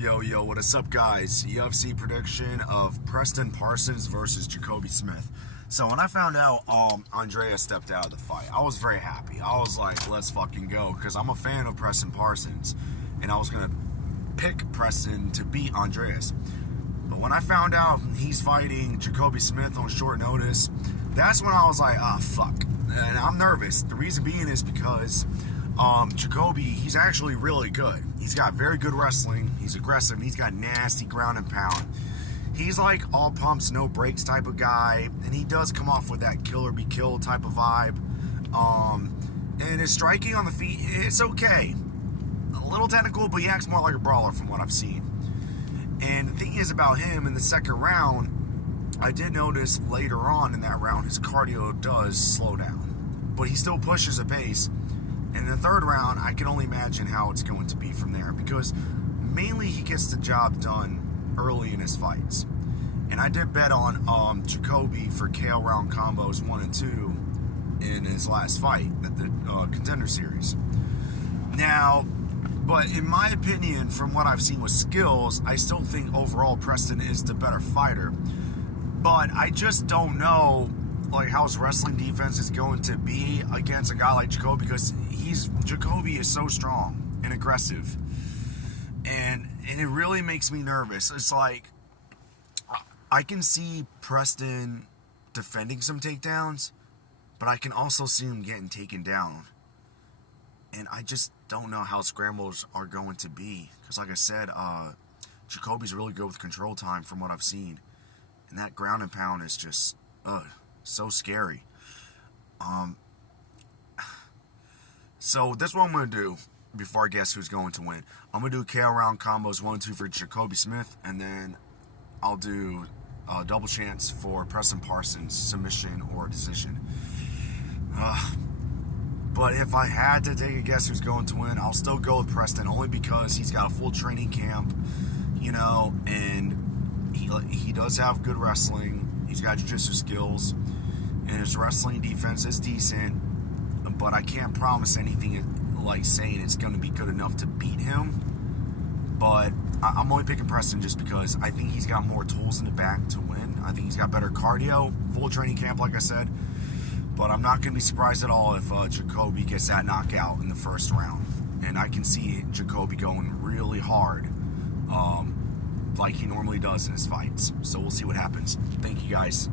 Yo, what is up, guys? UFC prediction of Preston Parsons versus Jacobe Smith. So when I found out Andrea stepped out of the fight, I was very happy. I was like, let's fucking go, because I'm a fan of Preston Parsons, and I was going to pick Preston to beat Andreas. But when I found out he's fighting Jacobe Smith on short notice, that's when I was like, fuck. And I'm nervous. The reason being is because Jacobe, he's actually really good. He's got very good wrestling. He's aggressive. He's got nasty ground and pound. He's like all pumps, no brakes type of guy, and he does come off with that kill or be killed type of vibe. And his striking on the feet, it's okay. A little technical, but he acts more like a brawler from what I've seen. And the thing is about him, in the second round, I did notice later on in that round his cardio does slow down, but he still pushes a pace. And in the third round, I can only imagine how it's going to be from there, because mainly he gets the job done early in his fights. And I did bet on Jacobe for KO round combos 1 and 2 in his last fight at the Contender Series. Now, but in my opinion, from what I've seen with skills, I still think overall Preston is the better fighter. But I just don't know like how his wrestling defense is going to be against a guy like Jacobe, because Jacobe is so strong and aggressive, and it really makes me nervous. It's like I can see Preston defending some takedowns, but I can also see him getting taken down, and I just don't know how scrambles are going to be, because like I said, Jacobe's really good with control time from what I've seen, and that ground and pound is just so scary. So that's what I'm going to do before I guess who's going to win. I'm going to do KO round combos 1 and 2 for Jacobe Smith, and then I'll do a double chance for Preston Parsons, submission or decision. But if I had to take a guess who's going to win, I'll still go with Preston, only because he's got a full training camp, and he does have good wrestling. He's got jiu-jitsu skills, and his wrestling defense is decent, but I can't promise anything like saying it's going to be good enough to beat him. But I'm only picking Preston just because I think he's got more tools in the bag to win. I think he's got better cardio, full training camp, like I said. But I'm not going to be surprised at all if Jacobe gets that knockout in the first round. And I can see Jacobe going really hard, like he normally does in his fights. So we'll see what happens. Thank you, guys.